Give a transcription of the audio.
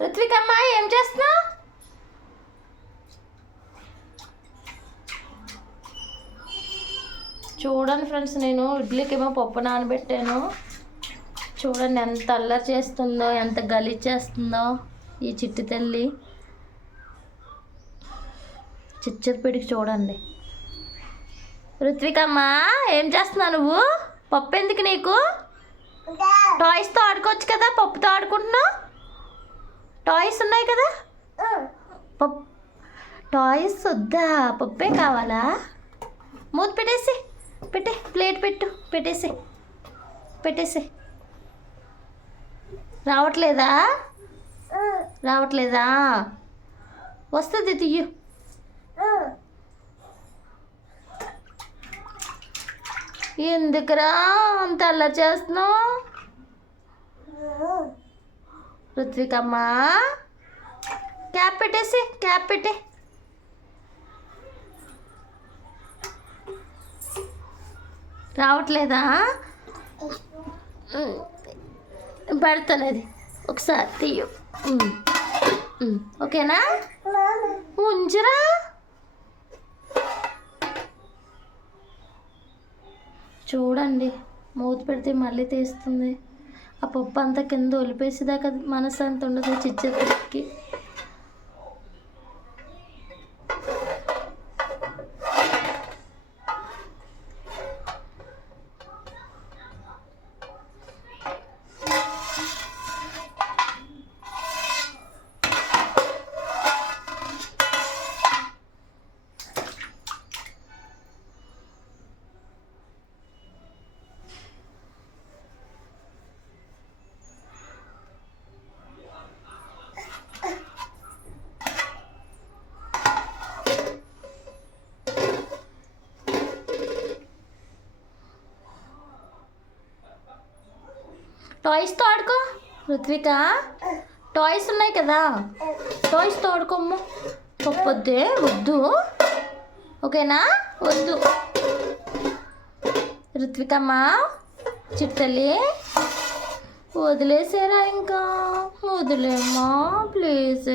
ఋత్వికమ్మ ఏం చేస్తున్నావు? చూడండి ఫ్రెండ్స్, నేను ఇడ్లీకేమో పప్పు నానబెట్టాను. చూడండి ఎంత అల్లరి చేస్తుందో, ఎంత గలీజ్ చేస్తుందో ఈ చిట్టి తల్లి. చిచ్చరిపిడికి చూడండి. ఋత్వికమ్మ ఏం చేస్తున్నావు నువ్వు? పప్పు ఎందుకు నీకు? టాయ్స్తో ఆడుకోవచ్చు కదా, పప్పుతో ఆడుకుంటున్నావు. టాయ్స్ ఉన్నాయి కదా, పప్పు టాయ్స్ వద్దా, పప్పే కావాలా? మూత పెట్టేసి ప్లేట్ పెట్టేసి. రావట్లేదా? వస్తుంది, తీయు. ఎందుకురా అంత అల్లరి చేస్తున్నావు? ఋత్వికమ్మ క్యాప్ పెట్టే. రావట్లేదా? పెడతాను, అది ఒకసారి తీయు. ఓకేనా? ఉంచురా. చూడండి, మూత పెడితే మళ్ళీ తీస్తుంది. ఆ పప్పు అంతా కింద ఒలిపేసేదాకా మనసు అంత ఉండదు చిచ్చెత్తికి. టాయ్స్తో ఆడుకో ఋత్విక. టాయ్స్ ఉన్నాయి కదా, టాయ్స్తో ఆడుకోమ్మ. పప్పు వద్దు. ఓకేనా? వద్దు ఋత్వికమ్మ. చిట్టలి వదిలేసారా? ఇంకా వదిలేమ్మా ప్లీజ్.